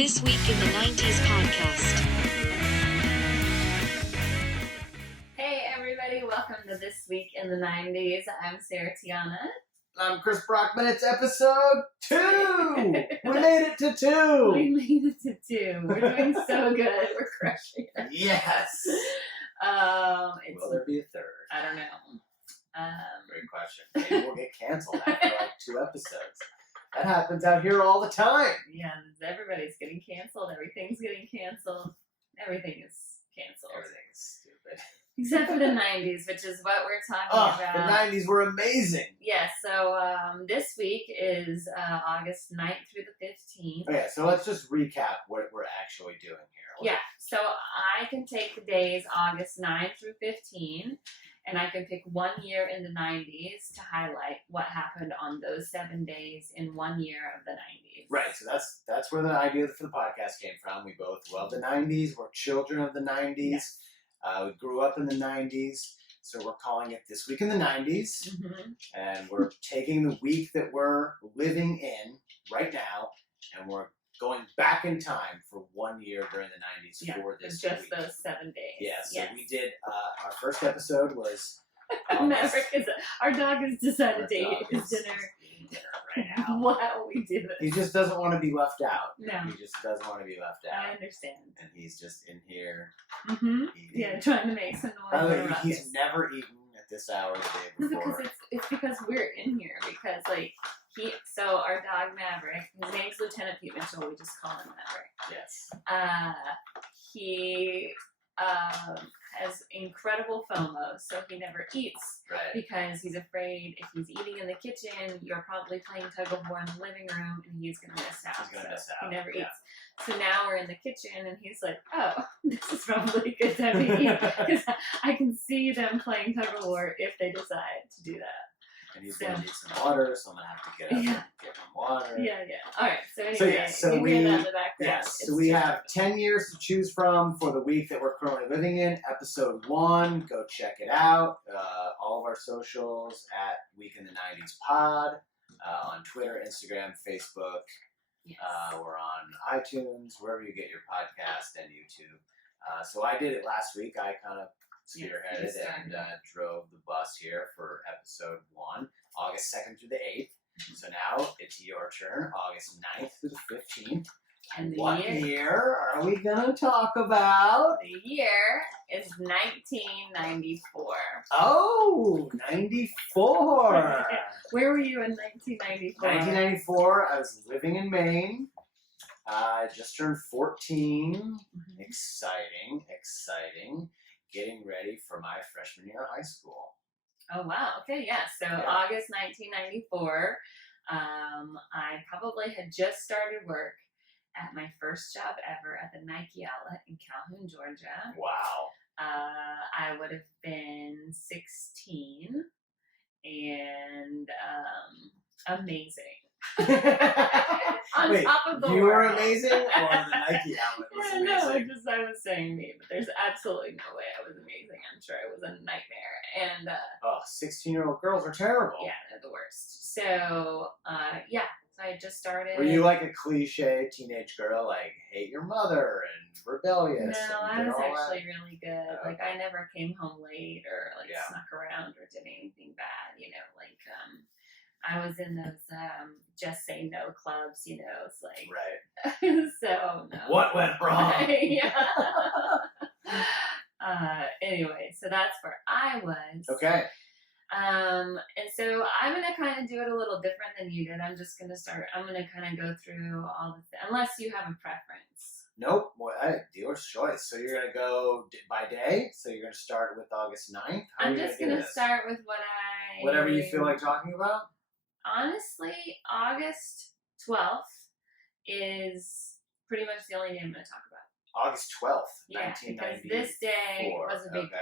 This Week in the 90s podcast. Hey everybody, welcome to This Week in the 90s. I'm Sarah Tiana. I'm Chris Brockman. It's episode 2. We made it to 2. We made it to 2. We're doing so good. We're crushing it. Yes. Will there be a third? I don't know. Great question. Maybe we'll get canceled after like 2 episodes. That happens out here all the time. Yeah, everybody's getting canceled. Everything's getting canceled. Everything is canceled. Everything's stupid. Except for the 90s, which is what we're talking about. The 90s were amazing. Yeah, so this week is August 9th through the 15th. Okay, so let's just recap what we're actually doing here. Yeah, so I can take the days August 9th through 15, and I can pick 1 year in the 90s to highlight what happened on those 7 days in 1 year of the 90s. Right, so that's where the idea for the podcast came from. We both love the 90s. We're children of the 90s. Yes. We grew up in the 90s, so we're calling it This Week in the 90s. Mm-hmm. And we're taking the week that we're living in right now, and we're going back in time for 1 year during the 90s for this just week. those 7 days. Yeah, so we did, our first episode was... Maverick our dog has decided to eat his dinner right now. while we do this. He just doesn't want to be left out. No. He just doesn't want to be left out. I understand. And he's just in here Mm-hmm. eating. Yeah, trying to make some noise. By the way, he's never eaten at this hour the day before. It's because we're in here. Because so our dog Maverick, his name's Lieutenant Pete Mitchell. We just call him Maverick. Yes. He has incredible FOMO, so he never eats because he's afraid if he's eating in the kitchen, you're probably playing tug of war in the living room, and he's gonna miss out. He never eats. So now we're in the kitchen, and he's like, "Oh, this is probably a good time to eat because I can see them playing tug of war if they decide to do that." And he's going to need some water, so I'm going to have to get up and get him water. Yeah. All right. So anyway, we hear that in the background. Yes. So we have 10 years to choose from for the week that we're currently living in. Episode 1. Go check it out. All of our socials at Week in the 90s Pod on Twitter, Instagram, Facebook. Yes. We're on iTunes, wherever you get your podcast, and YouTube. So I did it last week. I kind of spearheaded and drove the bus here for episode 1, August 2nd through the 8th. So now it's your turn, August 9th through the 15th. And what year are we going to talk about? The year is 1994. Oh, 94. Where were you in 1994? 1994, I was living in Maine. I just turned 14. Mm-hmm. Exciting. Getting ready for my freshman year of high school. Oh, wow. Okay, yeah. So August 1994, I probably had just started work at my first job ever at the Nike outlet in Calhoun, Georgia. Wow. I would have been 16 and amazing. Wait, top of the you world. were amazing, or the Nike outlet was amazing? No, I was saying me, but there's absolutely no way I was amazing. I'm sure it was a nightmare. And 16-year-old girls are terrible. Yeah, they're the worst. So so I just started. Were you like a cliche teenage girl, like hate your mother and rebellious? No, I was actually really good. Okay. Like I never came home late or snuck around or did anything bad. I was in those just say no clubs, it's like right. So no. What went wrong? Anyway, so that's where I was. Okay. And so I'm gonna kind of do it a little different than you did. I'm gonna kind of go through all unless you have a preference. Nope. Well, dealer's choice. So you're gonna go by day. So you're gonna start with August 9th. I'm just gonna start with whatever you feel like talking about. Honestly, August 12th is pretty much the only day I'm going to talk about. August 12th, yeah, 1994. Because this day was a big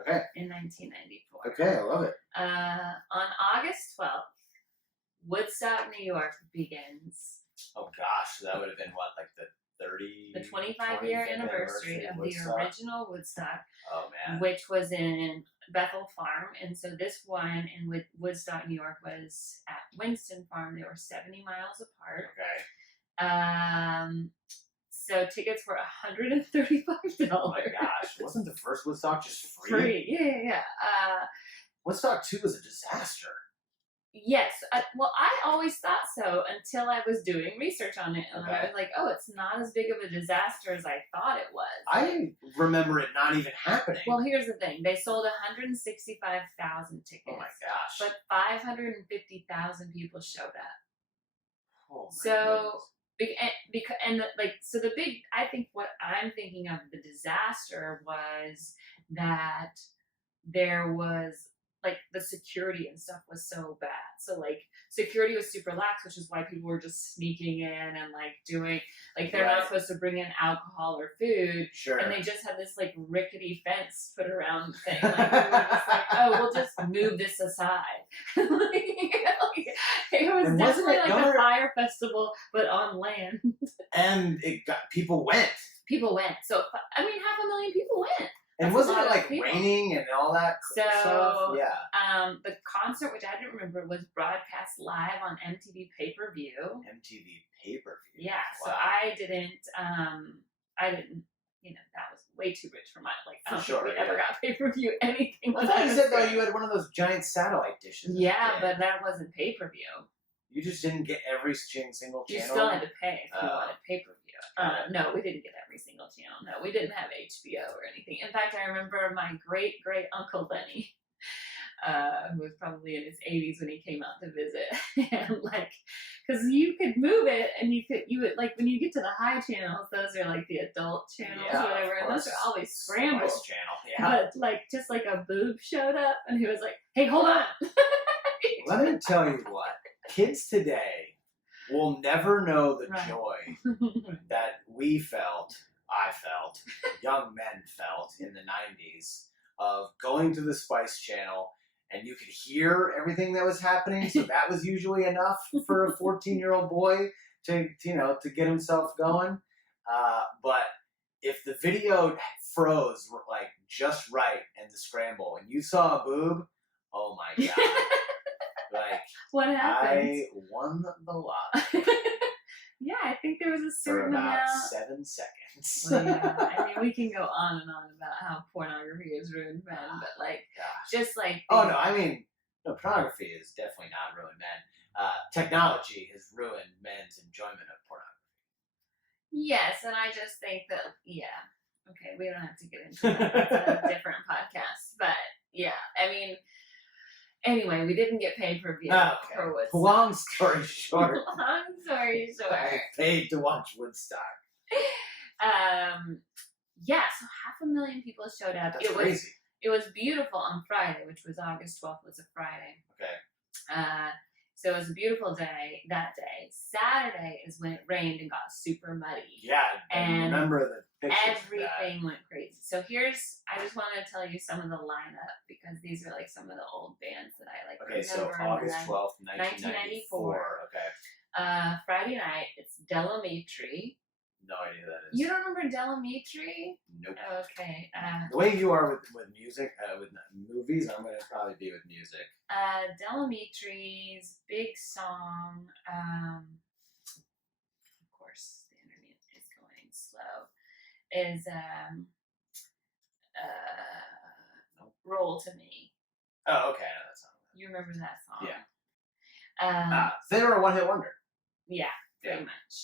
Okay. In 1994. Okay, I love it. On August 12th, Woodstock, New York begins. Oh gosh, that would have been what, like the 25-year anniversary of the original Woodstock. Oh man. Which was in Bethel Farm, and so this one in Woodstock, New York, was at Winston Farm. They were 70 miles apart. Okay. So tickets were $135. Oh my gosh! Wasn't the first Woodstock just free? Free. Yeah. Woodstock 2 was a disaster. Yes. Well, I always thought so until I was doing research on it, and I was like, "Oh, it's not as big of a disaster as I thought it was." I remember it not even happening. Well, here's the thing: they sold 165,000 tickets. Oh my gosh! But 550,000 people showed up. Oh my So, so the big, I think what I'm thinking of the disaster was that there was like the security and stuff was so bad. So like security was super lax, which is why people were just sneaking in and like doing like they're not supposed to bring in alcohol or food. Sure. And they just had this like rickety fence put around the thing. Like we were just like, oh, we'll just move this aside. It was And wasn't definitely it like a fire festival, but on land. And it got people went. People went. So I mean, 500,000 people went. And That's wasn't a it lot of like people. raining and all that stuff? Yeah. The concert, which I didn't remember, was broadcast live on MTV pay-per-view. MTV pay-per-view. Yeah. Wow. So I didn't, that was way too rich for my, like, I don't think we ever got pay-per-view anything. I thought you said, though, you had one of those giant satellite dishes. Yeah, but that wasn't pay-per-view. You just didn't get every single channel? You still had to pay if you wanted pay-per-view. No, we didn't get every single channel. No, we didn't have HBO or anything. In fact, I remember my great-great-uncle Lenny, who was probably in his 80s when he came out to visit. And, like, because you could move it, and you would, like, when you get to the high channels, those are, like, the adult channels or whatever, and those are always scrambled. Channel, yeah. But, like, just, like, a boob showed up, and he was like, hey, hold on. Let me tell you what. Kids today will never know the joy that we felt, I felt, young men felt in the 90s of going to the Spice Channel and you could hear everything that was happening. So that was usually enough for a 14-year-old boy to get himself going. But if the video froze like just right in the scramble and you saw a boob, oh my God. Like, what happened? I won the lot. Yeah, I think there was a For certain about amount. 7 seconds. Well, yeah, I mean, we can go on and on about how pornography has ruined men, but like, just like. Oh no, I mean, no, pornography has definitely not ruined men. Technology has ruined men's enjoyment of pornography. Yes, and I just think that, okay, we don't have to get into that. That's a different podcast, but yeah, I mean. Anyway, we didn't get pay-per-view for Woodstock. Long story short. Long story short. I paid to watch Woodstock. So 500,000 people showed up. That's crazy. It was beautiful on Friday, which was August 12th, was a Friday. Okay. So it was a beautiful day that day. Saturday is when it rained and got super muddy. Yeah, I remember the pictures. Everything went crazy. So I just wanted to tell you some of the lineup because these are like some of the old bands that I like. Okay, so August 12th, 1994. Okay. Friday night, it's Delamitri. No idea who that is. You don't remember Delamitri? Nope. Okay. The way you are with music, with movies, I'm going to probably be with music. Delamitri's big song, of course, the internet is going slow, is Roll to Me. Oh, okay, I know that song. You remember that song? Yeah. They were a one-hit wonder. Yeah, pretty much.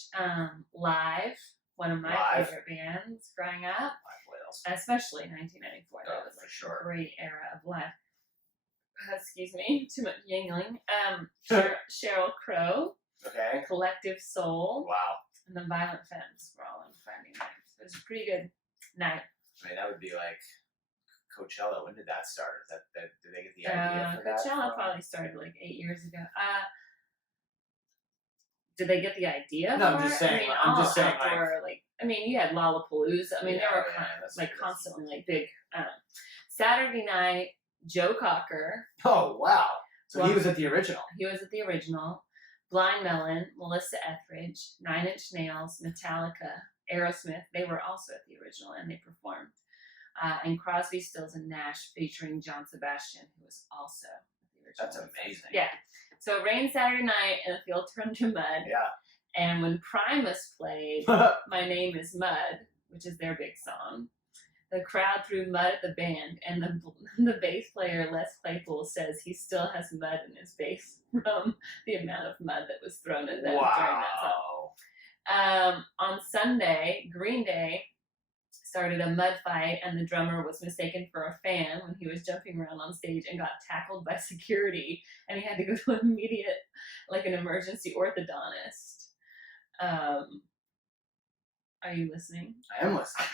Live, one of my favorite bands growing up. Especially 1994. That was like a great era of life. Excuse me, too much yingling. Sheryl Crow. Okay. Collective Soul. Wow. And the Violent Femmes were all in Friday night. It was a pretty good night. I mean, that would be like Coachella. When did that start? Did they get the idea for that? Coachella probably started like 8 years ago. Did they get the idea? No, I'm just saying. I mean, you had Lollapalooza. I mean, there were constantly like big. Saturday night, Joe Cocker. Oh wow! So he was at the original. He was at the original. Blind Melon, Melissa Etheridge, 9 Inch Nails, Metallica, Aerosmith. They were also at the original and they performed. And Crosby, Stills, and Nash featuring John Sebastian, who was also at the original. That's amazing. Yeah. So it rained Saturday night and the field turned to mud. Yeah. And when Primus played My Name is Mud, which is their big song, the crowd threw mud at the band, and the bass player, Les Claypool, says he still has mud in his bass from the amount of mud that was thrown at them during that song. On Sunday, Green Day started a mud fight, and the drummer was mistaken for a fan when he was jumping around on stage and got tackled by security, and he had to go to an immediate, an emergency orthodontist. Are you listening? I am listening.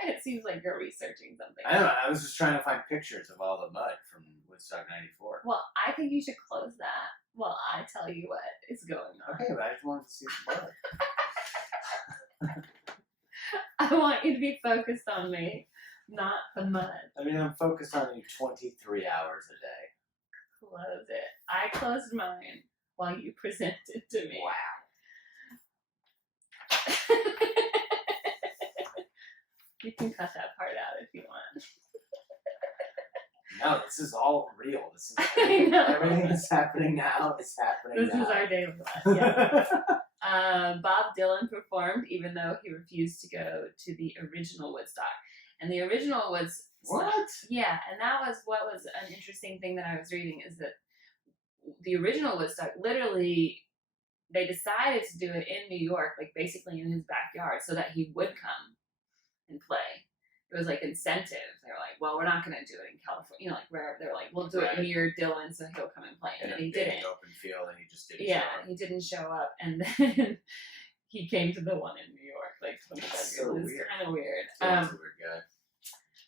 It seems like you're researching something. I don't know. I was just trying to find pictures of all the mud from Woodstock '94. Well, I think you should close that while I tell you what is going on. Okay, but I just wanted to see the mud. I want you to be focused on me, not the mud. I mean, I'm focused on you 23 hours a day. Close it. I closed mine while you presented to me. Wow. You can cut that part out if you want. No, this is all real. This is I know. everything that's happening now is happening This now. is our daily life. Yeah. Bob Dylan performed, even though he refused to go to the original Woodstock. And the original was What? Yeah, and that was what was an interesting thing that I was reading is that the original Woodstock, literally, they decided to do it in New York, basically in his backyard, so that he would come and play. It was incentive. They were like, well, we're not going to do it in California, wherever. They were like, we'll do it near Dylan, so he'll come and play. And then he didn't. Open field, and he just didn't. Show up. He didn't show up, and then he came to the one in New York, 20 So It was weird. kind of weird. That's a weird guy.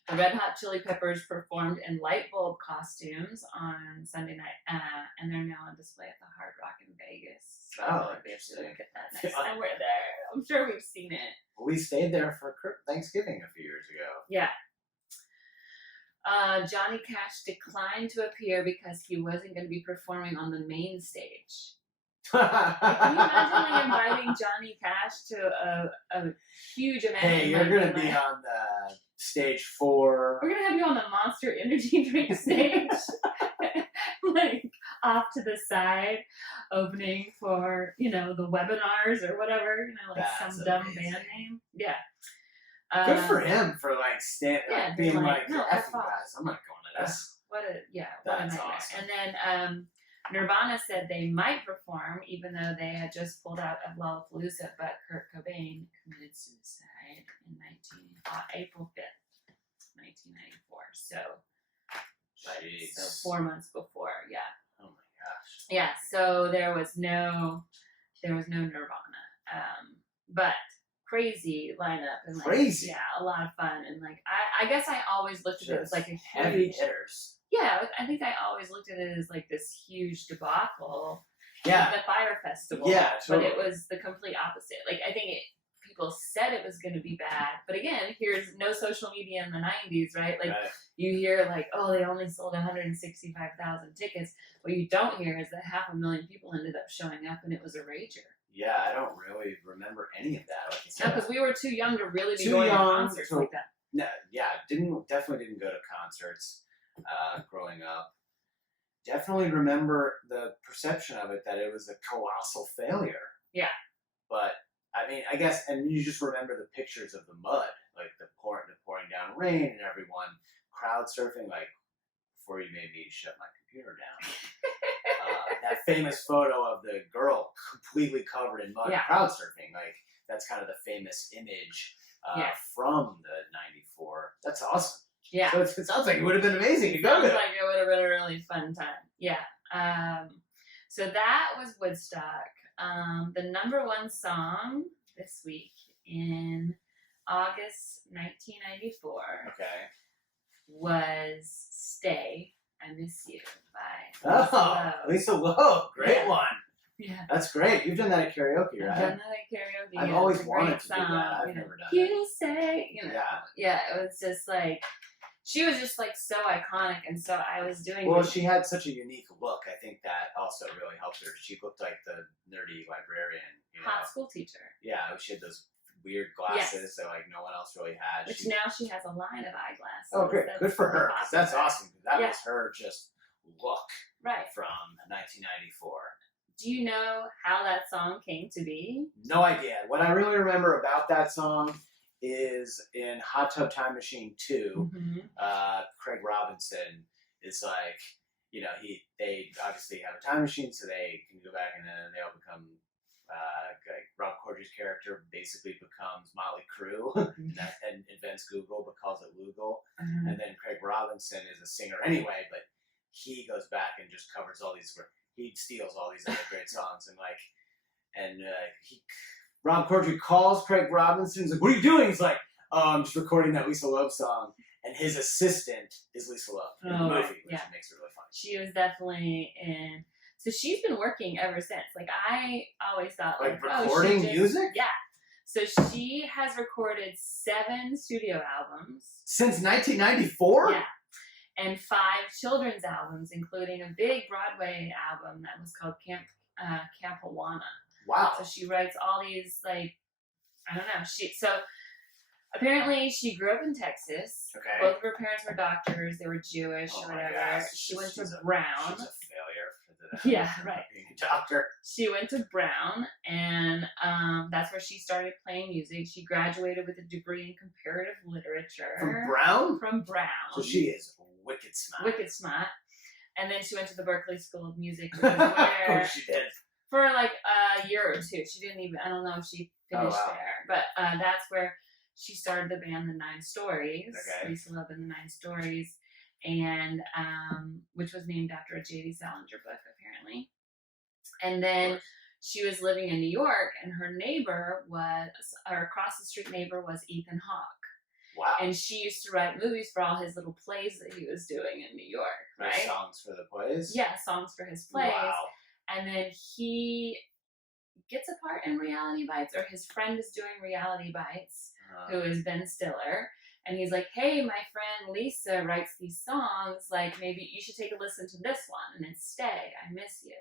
The Red Hot Chili Peppers performed in light bulb costumes on Sunday night, and they're now on display at the Hard Rock in Vegas. So maybe I should look at that next time we're there. I'm sure we've seen it. We stayed there for Thanksgiving a few years ago. Yeah. Johnny Cash declined to appear because he wasn't going to be performing on the main stage. Can you imagine inviting Johnny Cash to a huge event? Hey, you're going to be on the stage 4. We're going to have you on the Monster Energy drink stage. Off to the side, opening for, the webinars or whatever, That's some dumb amazing. band name. Yeah. Good for him for being no, F F you off. guys, I'm not going to this. What a That's nightmare. awesome. And then Nirvana said they might perform, even though they had just pulled out of Lollapalooza, but Kurt Cobain committed suicide in April 5th, 1994. So Jeez. 4 months before, yeah. Oh my gosh. Yeah, so there was no Nirvana. But crazy lineup and Crazy. Yeah, a lot of fun and I guess I always looked at it as a heavy huge hitters. Yeah, I think I always looked at it as this huge debacle. Yeah. The Fire Festival. Yeah, totally. But it was the complete opposite. I think people said it was going to be bad, but again, here's no social media in the 90s, right? Right. You hear oh, they only sold 165,000 tickets. What you don't hear is that 500,000 people ended up showing up, and it was a rager. Yeah, I don't really remember any of that. No, because we were too young to really be Too going to young concerts to- like that. No, yeah, definitely didn't go to concerts growing up. Definitely remember the perception of it that it was a colossal failure. Yeah. But I mean, I guess, and you just remember the pictures of the mud, the pouring down rain, and everyone crowd surfing. Before you made me shut my computer down, that famous photo of the girl completely covered in mud, crowd surfing. That's kind of the famous image from the '94. That's awesome. Yeah. So it sounds like it would have been amazing to go Sounds to. like it would have been a really fun time. Yeah. So that was Woodstock. The number 1 song this week in August 1994 was Stay, I Miss You by Lisa Loeb. Lisa Loeb. Great one. Yeah. That's great. You've done that at karaoke, I've right? done that at karaoke. I've yeah, always it's a wanted great to do that. song, I've you know. never done You say, Yeah. it was just she was just so iconic, and so I was doing. Well, she had such a unique look. I think that also really helped her. She looked like the nerdy librarian. hot school teacher. Yeah, she had those weird glasses that no one else really had. Which now she has a line of eyeglasses. Oh, great. That's Good for her. really 'Cause that's popular. awesome. That Yeah. was her just look Right. from 1994. Do you know how that song came to be? No idea. What I really remember about that song is in Hot Tub Time Machine 2, Craig Robinson is like, you know, they obviously have a time machine, so they can go back and then they all become, like Rob Corddry's character basically becomes Motley Crue and invents Google but calls it Loogle. And then Craig Robinson is a singer anyway, but he goes back and just covers all these, he steals all these other great songs Rob Corddry calls Craig Robinson. He's like, "What are you doing?" He's like, "Oh, I'm just recording that Lisa Loeb song." And his assistant is Lisa Loeb in the movie, which makes it really funny. She was definitely in. So she's been working ever since. Like, I always thought, like recording music? Yeah. So she has recorded 7 studio albums. Since 1994? Yeah. And 5 children's albums, including a big Broadway album that was called Camp Hawana. Wow. So she writes all these, like, I don't know. So apparently she grew up in Texas. Okay. Both of her parents were doctors. They were Jewish or whatever. Gosh. She went to Brown. She's a failure for Yeah, right. being a doctor. She went to Brown, and that's where she started playing music. She graduated with a degree in comparative literature. From Brown? From Brown. So she is wicked smart. Wicked smart. And then she went to the Berklee School of Music, which is where... Of course she did. For like a year or 2. She didn't even, I don't know if she finished there. But that's where she started the band The 9 Stories. Okay. Lisa Loeb and The 9 Stories. And which was named after a J.D. Salinger book, apparently. And then she was living in New York, and her neighbor was, or across the street neighbor was Ethan Hawke. Wow. And she used to write movies for all his little plays that he was doing in New York, right? Like songs for the plays? Yeah, songs for his plays. Wow. And then he gets a part in Reality Bites, or his friend is doing Reality Bites, who is Ben Stiller. And he's like, "Hey, my friend Lisa writes these songs. Like, maybe you should take a listen to this one." And it's "Stay, I Miss You."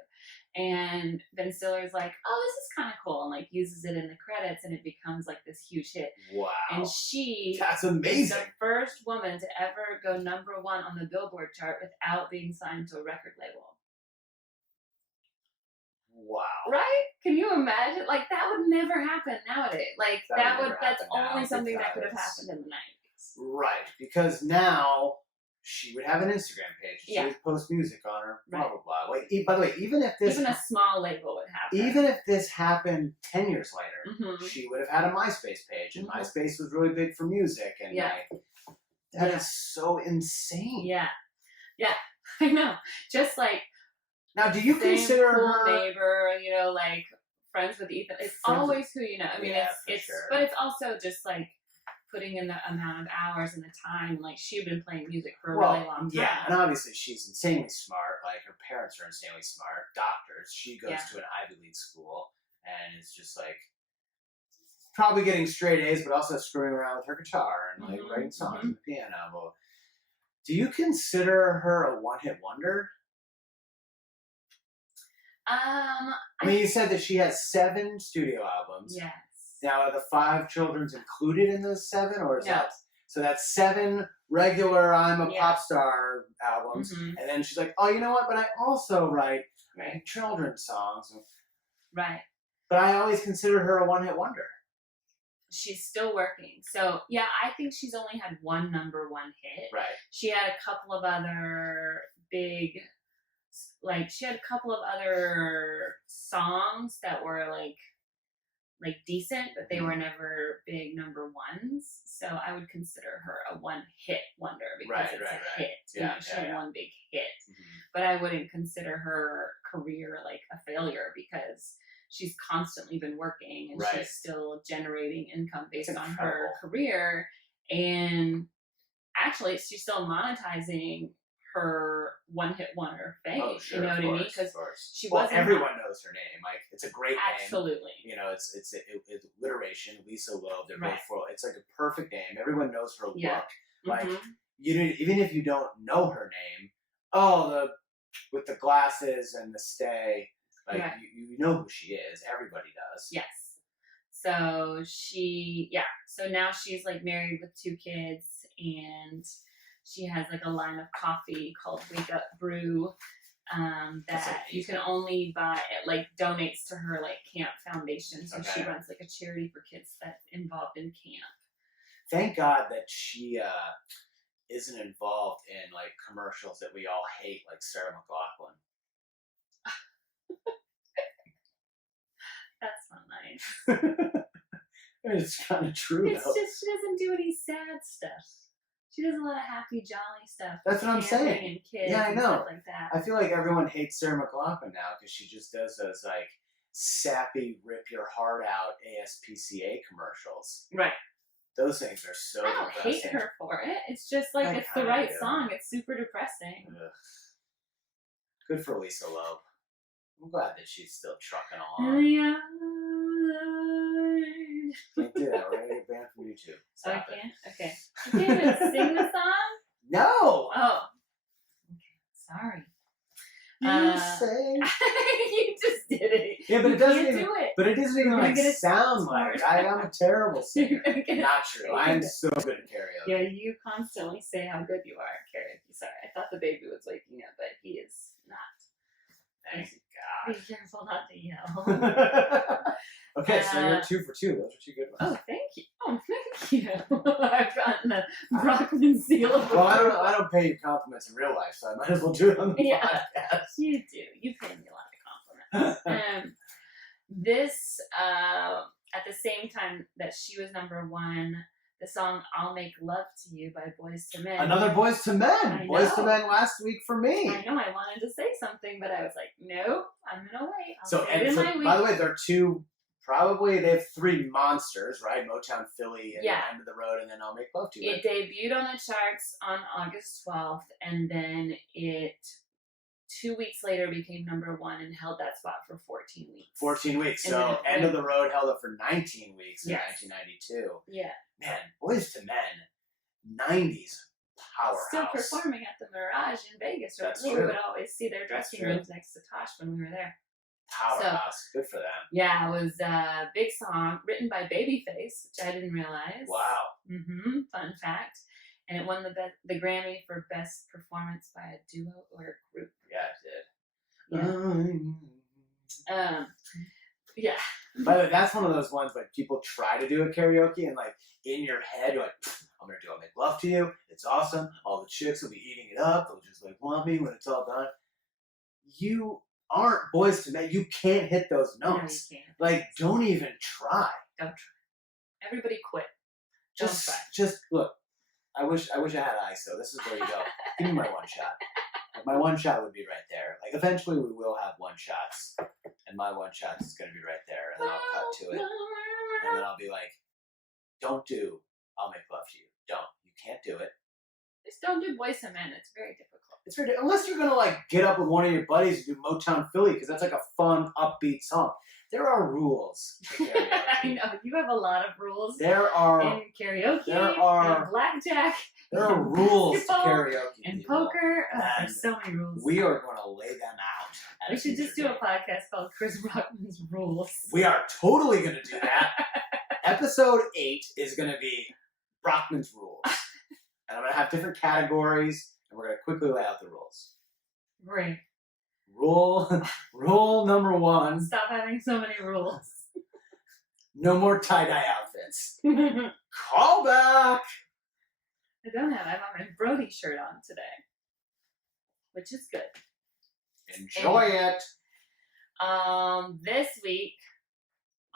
And Ben Stiller's like, "Oh, this is kind of cool," and like uses it in the credits, and it becomes like this huge hit. Wow. And she That's is amazing. the first woman to ever go #1 on the Billboard chart without being signed to a record label. Wow. Right? Can you imagine? Like, that would never happen nowadays. Like, that's only something that could have happened in the 90s. Right. Because now she would have an Instagram page. She would post music on her, blah, Right. blah, blah. Like, by the way, even if this... Even a small label would happen. Even if this happened 10 years later, she would have had a MySpace page, and MySpace was really big for music, and like, that is so insane. Yeah. Yeah. I know. Just like... Now, do you consider her... neighbor, you know, like, friends with Ethan. It's always who you know. I mean, it's sure. But it's also just, like, putting in the amount of hours and the time. Like, she'd been playing music for a really long time. Yeah, and obviously she's insanely smart. Like, her parents are insanely smart. Doctors. She goes to an Ivy League school, and it's just, like, probably getting straight A's, but also screwing around with her guitar and, like, writing songs on the piano. But do you consider her a one-hit wonder? I mean, you said that she has 7 studio albums. Yes. Now, are the 5 children's included in those 7, or is that so? That's 7 regular "I'm a Pop Star" albums, and then she's like, "Oh, you know what? But I also write children's songs." Right. But I always consider her a one-hit wonder. She's still working, so yeah, I think she's only had one #1 hit. Right. She had a couple of other big. Like, she had a couple of other songs that were like decent, but they were never big #1s. So I would consider her a one-hit wonder because it's a hit. Yeah, she had one big hit, but I wouldn't consider her career like a failure because she's constantly been working and she's still generating income based on her career, and actually she's still monetizing her one-hit wonder fame. Oh, sure, you know what I mean? Because she wasn't. Everyone knows her name. Like, it's a great name. Absolutely. You know, it's alliteration. Lisa Loeb. They're both full. It's like a perfect name. Everyone knows her look. Like, even if you don't know her name, with the glasses and the stay, like you know who she is. Everybody does. Yes. So so now she's like married with 2 kids, and she has like a line of coffee called Wake Up Brew, that you can only buy. It like donates to her like camp foundation, so she runs like a charity for kids that's involved in camp. Thank God that she isn't involved in like commercials that we all hate, like Sarah McLachlan. That's not nice. It's kind of true. It's just she doesn't do any sad stuff. She does a lot of happy, jolly stuff. That's what I'm saying. And kids yeah, I and know. Stuff like that. I feel like everyone hates Sarah McLachlan now because she just does those like sappy, rip your heart out ASPCA commercials. Right. Those things are so I don't depressing. hate her for it. It's just like it's the right song. It's super depressing. Ugh. Good for Lisa Loeb. I'm glad that she's still trucking along. Can't do that. We're gonna get banned from YouTube. So I can't? Okay. You can't even sing the song? No! Oh. Okay. Sorry. You say... You just did it. Yeah, but you it doesn't can't even do it. But it doesn't even like sound like I'm a terrible singer. Not Not true. I'm so good at karaoke. Yeah, you constantly say how good you are at karaoke. Sorry, I thought the baby was waking up, but he is not. Thank Be God. careful not to yell. Okay, so you're 2 for 2. Those are 2 good ones. Oh, thank you. Oh, thank you. I've gotten the Brockman seal of Well, I don't pay you compliments in real life, so I might as well do it on the podcast. You do. You pay me a lot of compliments. This, at the same time that she was #1, the song "I'll Make Love to You" by Boyz II Men. Another Boyz II Men. I Boyz II know. Men last week for me. I know. I wanted to say something, but I was like, nope. I'm gonna wait. I'll So, say it in my week. by the way, they're 2. Probably they have 3 monsters, right? Motown Philly and End of the Road, and then I'll Make Love to You. It debuted on the charts on August 12th, and then it 2 weeks later became #1 and held that spot for 14 weeks. 14 weeks. And So End of the Road held it for 19 weeks in 1992. Yeah. Man, Boyz II Men, 90s powerhouse. Still performing at the Mirage in Vegas. Right? That's We true. would always see their dressing rooms next to Tosh when we were there. Powerhouse. Good for them. Yeah, it was a big song written by Babyface, which I didn't realize. Wow. Fun fact. And it won the Grammy for Best Performance by a Duo or a Group. Yeah, it did. Yeah. Yeah. By the way, that's one of those ones like people try to do a karaoke and like in your head you're like, I'm gonna do I'll Make Love to You. It's awesome. All the chicks will be eating it up. They'll just like want me when it's all done. You aren't Boyz II Men. You can't hit those notes. No, you can't. Like, don't even try. Don't try. Everybody quit. Just look. I wish I had ISO. This is where you go. Give me my one shot. Like, my one shot would be right there. Like eventually we will have one shots, and my one shot is going to be right there, and then I'll cut to it, and then I'll be like, "Don't do I'll Make Love to You. Don't. You can't do it. Just don't do Boyz II Men. It's very difficult. It's very unless you're gonna like get up with one of your buddies and do Motown Philly because that's like a fun, upbeat song. There are rules to karaoke. I know you have a lot of rules. There are in karaoke. there are in blackjack. there are rules to basketball, karaoke. and people. poker. And There's so many rules. We are going to lay them out. We should just do a podcast called Chris Brockman's Rules. We are totally going to do that. Episode 8 is going to be Brockman's Rules. And I'm going to have different categories, and we're going to quickly lay out the rules. Great. Rule number 1. Stop having so many rules. No more tie-dye outfits. I Call back! don't have. I have my Brody shirt on today, which is good. Enjoy it. This week,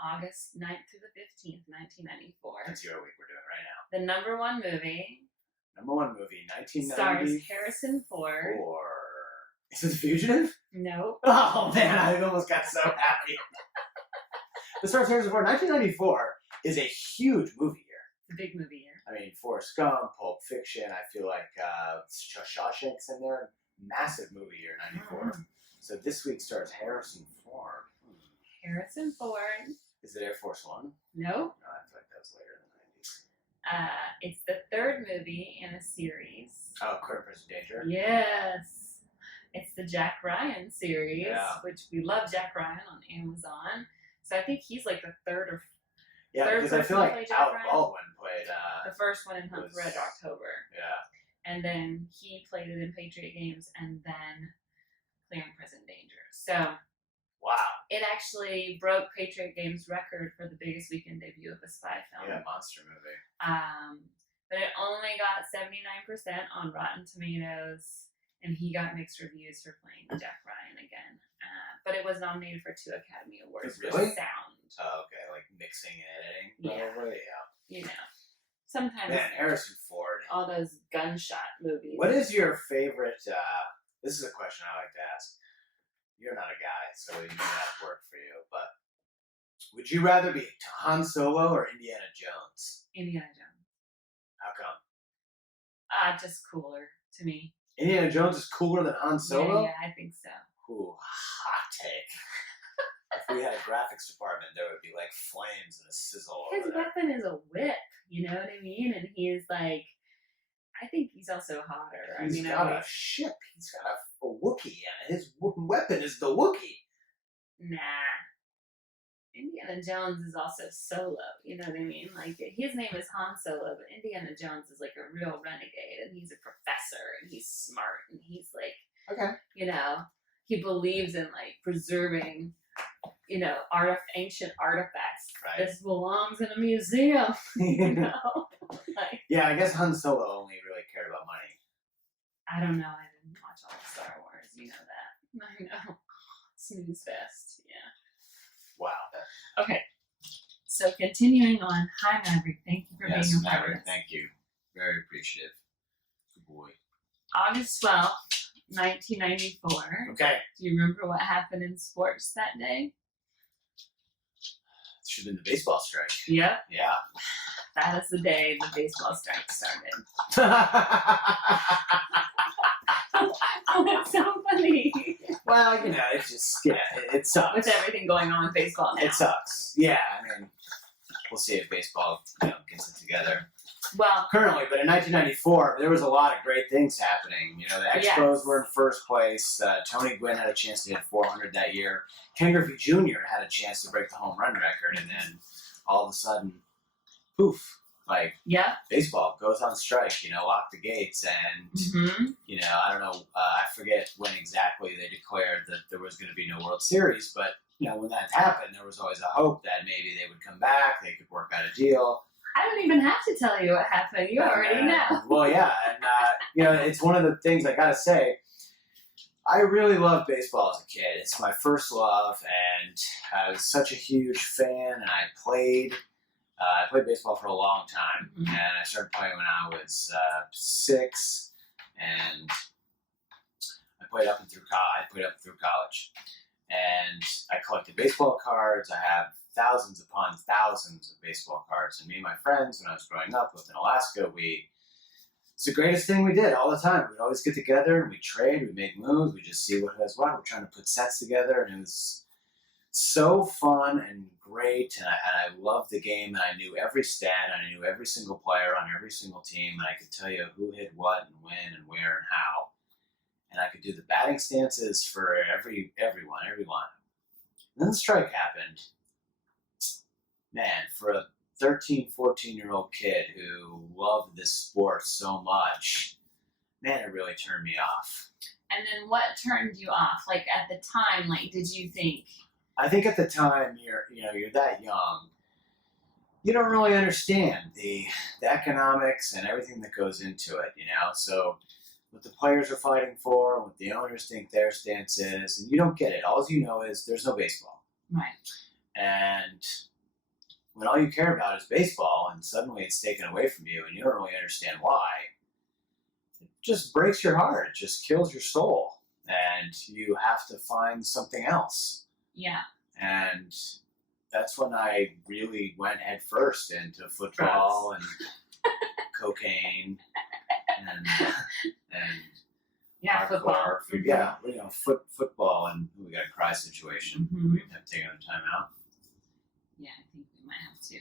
August 9th through the 15th, 1994. That's your week we're doing right now. The #1 movie. Number 1 movie, 1994. Stars Harrison Ford. Is it The Fugitive? No. Oh man, I almost got so happy. The Stars Harrison Ford, 1994 is a huge movie year. It's a big movie year. I mean, Forrest Gump, Pulp Fiction, I feel like Shawshank's in there. Massive movie year, 94. So this week stars Harrison Ford. Harrison Ford. Is it Air Force One? No. No, I feel like that was later in the 90s. It's the 3rd movie in a series. Oh, Current Person Danger? Yes. It's the Jack Ryan series, Yeah. which we love Jack Ryan on Amazon. So I think he's like the 3rd or Yeah, third because I feel person to like play Jack Alec Ryan. Baldwin played... the first one in Hunt for Red October. Yeah. And then he played it in Patriot Games, and then clear and present danger. So Wow. it actually broke Patriot Games' record for the biggest weekend debut of a spy film. Yeah, monster movie. But it only got 79% on Rotten Tomatoes, and he got mixed reviews for playing Jack Ryan again. But it was nominated for 2 Academy Awards for Really? sound. Oh, okay, like mixing and editing. Yeah. Probably, yeah. You know, sometimes Man, Harrison Ford. all those gunshot movies. What is your favorite? This is a question I like to ask. You're not a guy, so it may not work for you. But would you rather be Han Solo or Indiana Jones? Indiana Jones? How come? Just cooler to me. Indiana Jones is cooler than Han Solo? Yeah, I think so. Ooh, hot take. If we had a graphics department, there would be like flames and a sizzle. His over there. weapon is a whip, you know what I mean? And he's like, I think he's also hotter. He's got a ship. He's got a Wookiee, and his weapon is the Wookiee. Nah. Indiana Jones is also Solo, you know what I mean? Like, his name is Han Solo, but Indiana Jones is like a real renegade, and he's a professor, and he's smart, and he's like, Okay. you know, he believes in like preserving, you know, ancient artifacts. Right. This belongs in a museum, you know? Like, Yeah, I guess Han Solo only really cared about money. I don't know. I didn't watch all of Star Wars. You know that. I know. Snooze fest. Yeah. Wow. Okay. So continuing on. Hi, Maverick. Thank you for being a part of this. Thank you. Very appreciative. Good boy. August 12th, 1994. Okay. Do you remember what happened in sports that day? It should have been the baseball strike. Yep. Yeah. That is the day the baseball strike started. It's so funny. Well, you know, it's just, yeah, it sucks. With everything going on with baseball now. It sucks. Yeah, I mean, we'll see if baseball, gets it together. Well, Currently, but in 1994, there was a lot of great things happening. You know, the Expos were in first place. Tony Gwynn had a chance to hit 400 that year. Ken Griffey Jr. had a chance to break the home run record, and then all of a sudden, poof, like yeah. baseball goes on strike. Lock the gates, and I don't know. I forget when exactly they declared that there was going to be no World Series, but when that happened, there was always a hope that maybe they would come back. They could work out a deal. I don't even have to tell you what happened. You already know. Well, yeah, and it's one of the things I gotta say. I really loved baseball as a kid. It's my first love, and I was such a huge fan. And I played baseball for a long time, and I started playing when I was 6, and I played up and through college, and I collected baseball cards. I have thousands upon thousands of baseball cards. And me and my friends, when I was growing up, lived in Alaska, it's the greatest thing we did all the time. We'd always get together and we'd trade, we'd make moves, we'd just see what has what. We're trying to put sets together, and it was so fun and great. And I loved the game, and I knew every stat, and I knew every single player on every single team, and I could tell you who hit what and when and where and how. And I could do the batting stances for everyone. And then the strike happened. Man, for a 13, 14-year-old kid who loved this sport so much, man, it really turned me off. And then what turned you off? Like at the time, did you think? I think at the time you're that young, you don't really understand the economics and everything that goes into it, So what the players are fighting for, what the owners think their stance is, and you don't get it. All you know is there's no baseball. Right. And when all you care about is baseball, and suddenly it's taken away from you, and you don't really understand why, it just breaks your heart. It just kills your soul, and you have to find something else. Yeah. And that's when I really went head first into football and cocaine and yeah, football. Football, and we got a cry situation. We have to take another time out. Yeah, I think we might have to.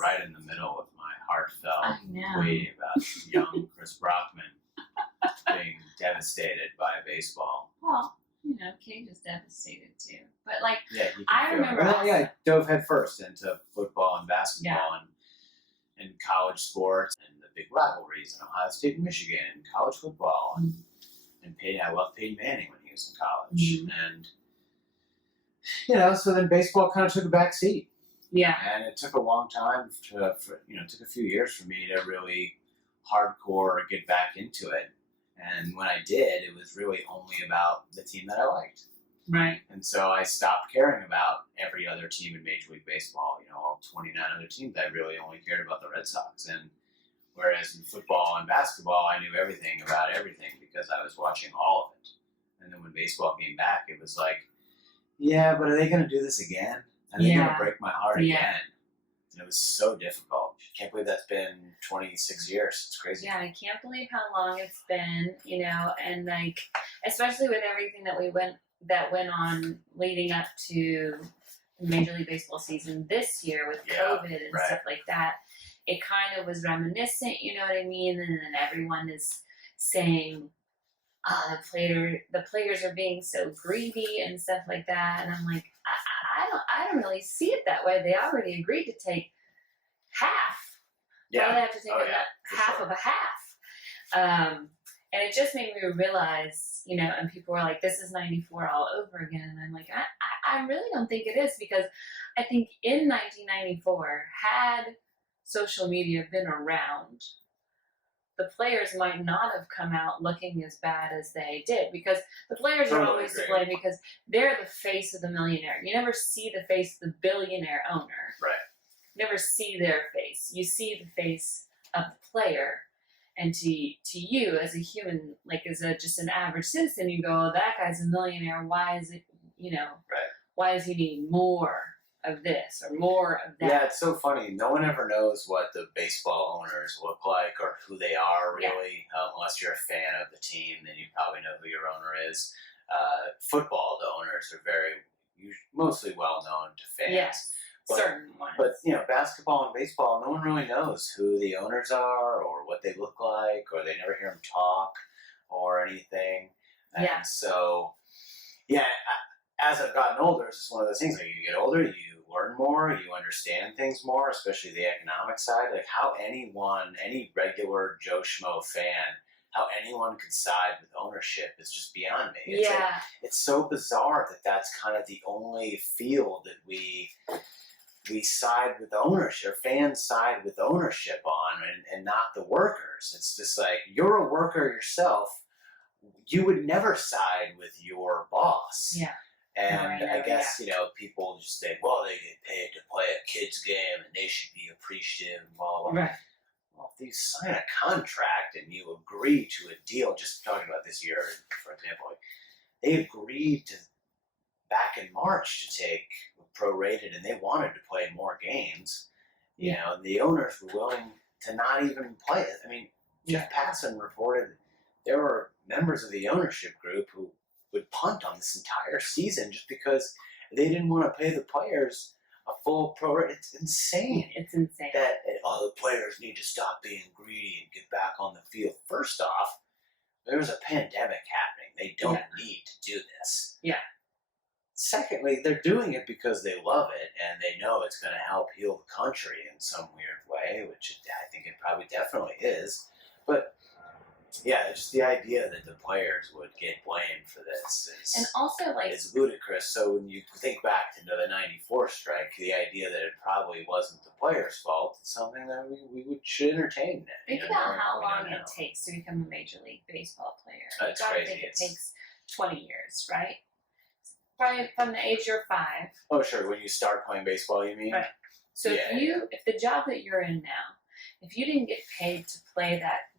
Right in the middle of my heartfelt I plea about young Chris Brockman being devastated by baseball. Well, Cage is devastated too. But I remember. I dove head first into football and basketball and college sports and the big rivalries in Ohio State and Michigan and college football and Peyton. I loved Peyton Manning when he in college, and so then baseball kind of took a back seat. Yeah. And it took a long time it took a few years for me to really hardcore get back into it. And when I did, it was really only about the team that I liked. Right. And so I stopped caring about every other team in Major League Baseball. All 29 other teams, I really only cared about the Red Sox. And whereas in football and basketball, I knew everything about everything because I was watching all of it. And then when baseball came back, it was like, yeah, but are they going to do this again? Are they going to break my heart again? And it was so difficult. I can't believe that's been 26 years. It's crazy. Yeah, I can't believe how long it's been, and like, especially with everything that went on leading up to the Major League Baseball season this year with COVID and stuff like that. It kind of was reminiscent, you know what I mean? And then everyone is saying, the players are being so greedy and stuff like that. And I'm like, I don't really see it that way. They already agreed to take half. Yeah. Why do they have to take half of a half? And it just made me realize, and people were like, this is 94 all over again. And I'm like, I really don't think it is, because I think in 1994, had social media been around, the players might not have come out looking as bad as they did, because the players are always to blame because they're the face of the millionaire. You never see the face of the billionaire owner. Right. You never see their face. You see the face of the player. And to you as a human, like as just an average citizen, you go, oh, that guy's a millionaire. Why is it, why does he need more of this or more of that? Yeah, it's so funny. No one ever knows what the baseball owners look like or who they are, really. Unless you're a fan of the team, then you probably know who your owner is. Football, the owners are mostly well known to fans. Yes, certain ones. But, basketball and baseball, no one really knows who the owners are or what they look like, or they never hear them talk or anything. And so, as I've gotten older, it's just one of those things. Like, you get older, you learn more, you understand things more, especially the economic side. Like how any regular Joe Schmo fan, how anyone could side with ownership is just beyond me. It's it's so bizarre that that's kind of the only field that we side with ownership, fans side with ownership on, and not the workers. It's just like, you're a worker yourself. You would never side with your boss. Yeah. And I guess, people just think, well, they get paid to play a kid's game and they should be appreciative and blah, blah, blah. Right. Well, if you sign a contract and you agree to a deal, just talking about this year, for example, they agreed to, back in March, to take prorated, and they wanted to play more games. The owners were willing to not even play it. I mean, Jeff Passan reported there were members of the ownership group who would punt on this entire season just because they didn't want to pay the players a full prorate. It's insane. It's insane. That the players need to stop being greedy and get back on the field. First off, there's a pandemic happening. They don't need to do this. Yeah. Secondly, they're doing it because they love it and they know it's going to help heal the country in some weird way, which I think it probably definitely is. But just the idea that the players would get blamed for this is ludicrous. So when you think back to the '94 strike, the idea that it probably wasn't the players' fault is something that we should entertain. Think about how long it takes to become a Major League Baseball player. That's gotta crazy. Think it takes 20 years, right? Probably from the age you're 5. Oh, sure. When you start playing baseball, you mean? Right. So if the job that you're in now, if you didn't get paid to play that,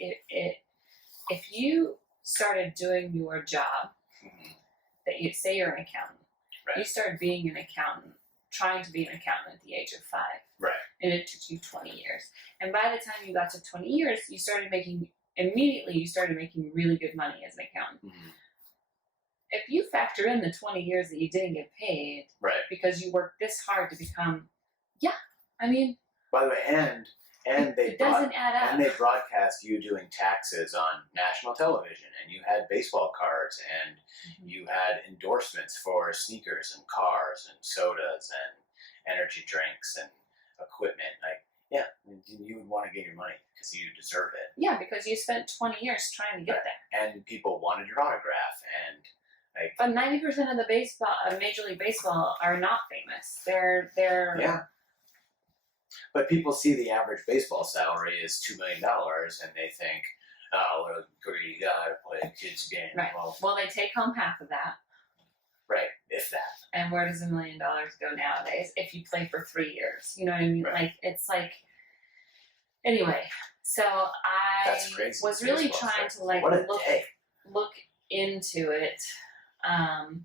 if you started doing your job, that you say you're an accountant, you started being an accountant, trying to be an accountant at the age of 5, and it took you 20 years. And by the time you got to 20 years, you started making really good money as an accountant. Mm-hmm. If you factor in the 20 years that you didn't get paid because you worked this hard to become, by the way, and it doesn't add up. And they broadcast you doing taxes on national television, and you had baseball cards, and you had endorsements for sneakers and cars and sodas and energy drinks and equipment. You would want to get your money because you deserve it. Yeah, because you spent 20 years trying to get there. And people wanted your autograph, Like, but 90% of the Major League Baseball are not famous. They're yeah. But people see the average baseball salary is $2 million, and they think, oh, what a greedy guy to play a kid's game. right. Well, they take home half of that. Right, if that. And where does $1 million go nowadays if you play for 3 years? You know what I mean? Right. Like, it's like, anyway. So I was really trying to like look into it, and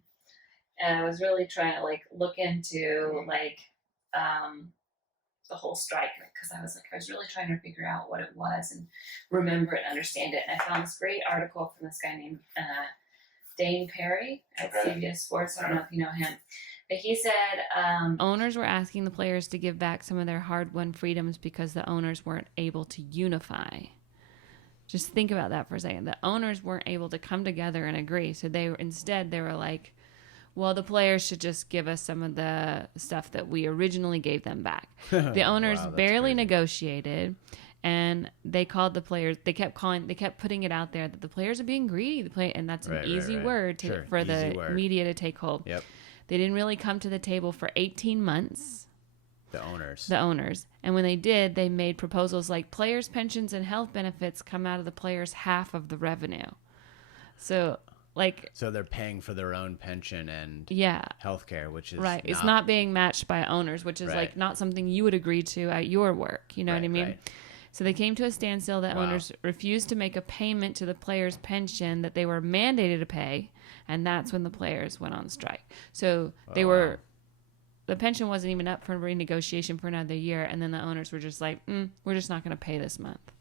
I was really trying to like look into like the whole strike, because I was really trying to figure out what it was and remember it and understand it. And I found this great article from this guy named Dane Perry at CBS Sports. I don't know if you know him. But he said owners were asking the players to give back some of their hard-won freedoms because the owners weren't able to unify. Just think about that for a second. The owners weren't able to come together and agree. So they were like, well, the players should just give us some of the stuff that we originally gave them back. The owners barely negotiated, and they called the players. They kept putting it out there that the players are being greedy. And that's an easy word for the media to take hold. Yep. They didn't really come to the table for 18 months. The owners. And when they did, they made proposals like players' pensions and health benefits come out of the players' half of the revenue. So they're paying for their own pension and healthcare, which is right. It's not being matched by owners, which is like not something you would agree to at your work. You know what I mean? Right. So they came to a standstill. The owners refused to make a payment to the players' pension that they were mandated to pay, and that's when the players went on strike. So the pension wasn't even up for renegotiation for another year, and then the owners were just like, we're just not going to pay this month.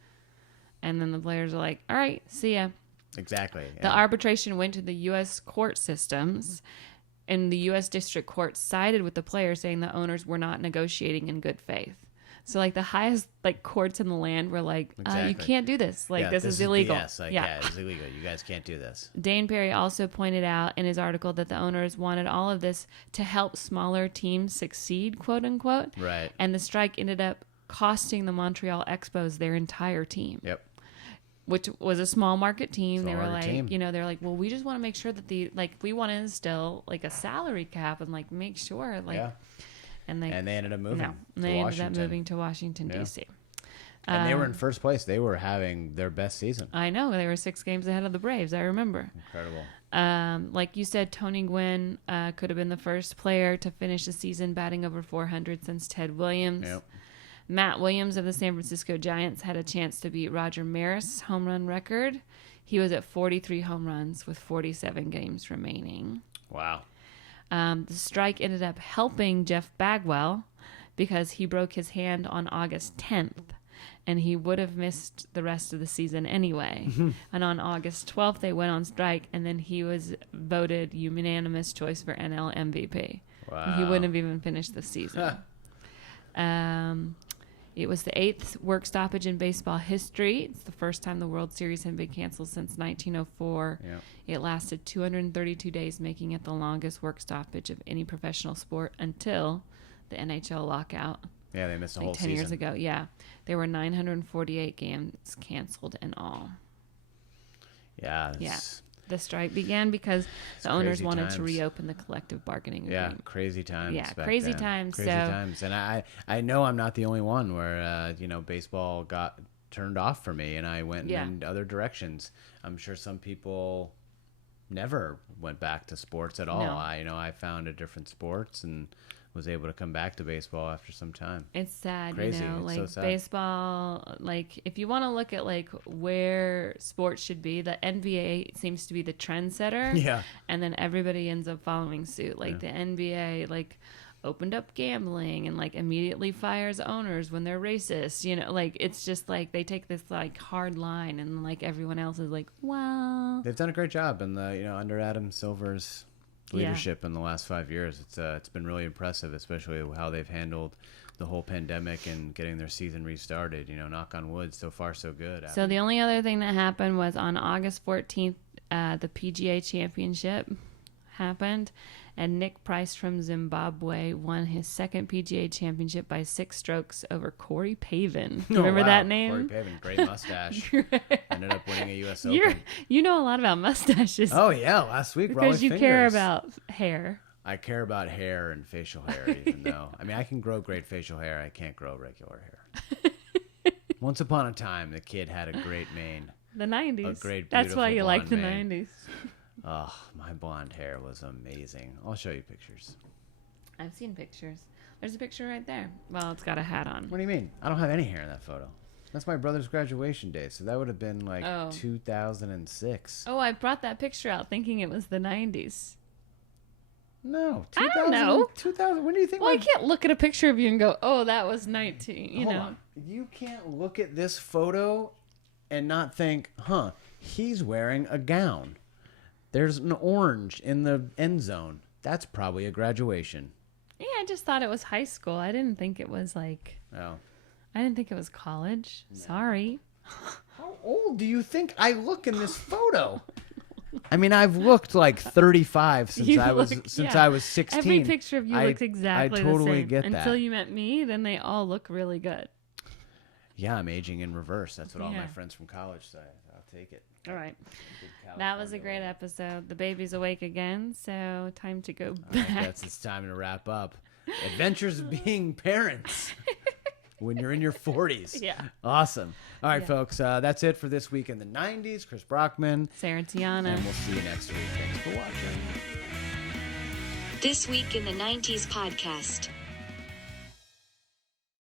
And then the players are like, all right, see ya. Exactly. Yeah. The arbitration went to the U.S. court systems, and the U.S. District Court sided with the players, saying the owners were not negotiating in good faith. So, like, the highest, like, courts in the land were like, you can't do this. Like, this is illegal. Yes, it's illegal. You guys can't do this. Dane Perry also pointed out in his article that the owners wanted all of this to help smaller teams succeed, quote unquote. Right. And the strike ended up costing the Montreal Expos their entire team. Yep. Which was a small market team. They were like, they're like, well, we just want to make sure that we want to instill like a salary cap and like make sure And they ended up moving. No, they ended up moving to Washington, D.C. And they were in first place. They were having their best season. I know. They were 6 games ahead of the Braves. I remember. Incredible. Like you said, Tony Gwynn could have been the first player to finish the season batting over 400 since Ted Williams. Yep. Matt Williams of the San Francisco Giants had a chance to beat Roger Maris' home run record. He was at 43 home runs with 47 games remaining. Wow. The strike ended up helping Jeff Bagwell because he broke his hand on August 10th, and he would have missed the rest of the season anyway. And on August 12th, they went on strike, and then he was voted unanimous choice for NL MVP. Wow. He wouldn't have even finished the season. It was the 8th work stoppage in baseball history. It's the first time the World Series had been canceled since 1904. Yep. It lasted 232 days, making it the longest work stoppage of any professional sport until the NHL lockout. Yeah, they missed a whole 10 season. years ago. Yeah, there were 948 games canceled in all. Yeah. The strike began because the owners wanted to reopen the collective bargaining agreement. Yeah, crazy times. Yeah, crazy times. Crazy times. And I know I'm not the only one where, baseball got turned off for me and I went in other directions. I'm sure some people never went back to sports at all. No. I found a different sports and was able to come back to baseball after some time. It's sad, Crazy. Like so sad. baseball, like if you want to look at like where sports should be, the NBA seems to be the trendsetter. Yeah. And then everybody ends up following suit. Like the NBA like opened up gambling and like immediately fires owners when they're racist. Like it's just like they take this like hard line and like everyone else is like, wow. They've done a great job in the under Adam Silver's leadership in the last 5 years. It's been really impressive, especially how they've handled the whole pandemic and getting their season restarted. Knock on wood, so far so good. So the only other thing that happened was on August 14th, the PGA Championship happened, And Nick Price from Zimbabwe won his second PGA championship by 6 strokes over Corey Pavin. Remember that name? Corey Pavin, great mustache. Ended up winning a U.S. Open. You know a lot about mustaches. Oh, yeah. Last week, because you care about hair. I care about hair and facial hair, even though, I mean, I can grow great facial hair. I can't grow regular hair. Once upon a time, the kid had a great mane. The 90s. A great, That's why you like the mane. 90s. Oh, my blonde hair was amazing. I'll show you pictures. I've seen pictures. There's a picture right there. Well, it's got a hat on. What do you mean? I don't have any hair in that photo. That's my brother's graduation day, so that would have been like 2006. Oh, I brought that picture out thinking it was the 90s. No, 2000, I don't know. 2000. When do you think? Well, I can't look at a picture of you and go, "Oh, that was 19." You Hold know, on. You can't look at this photo and not think, "Huh, he's wearing a gown. There's an orange in the end zone. That's probably a graduation." Yeah, I just thought it was high school. I didn't think it was like. Oh. I didn't think it was college. No. Sorry. How old do you think I look in this photo? I mean, I've looked like 35 since I was 16. Every picture of you looks exactly I totally the same. get that. Until you met me, then they all look really good. Yeah, I'm aging in reverse. That's what all my friends from college say. I'll take it. All right. That was a great episode. The baby's awake again, so time to go back. It's time to wrap up. Adventures of being parents. When you're in your 40s. Yeah. Awesome. All right, folks. That's it for this week in the 90s. Chris Brockman. Sarah Tiana. And we'll see you next week. Thanks for watching. This Week in the 90s podcast.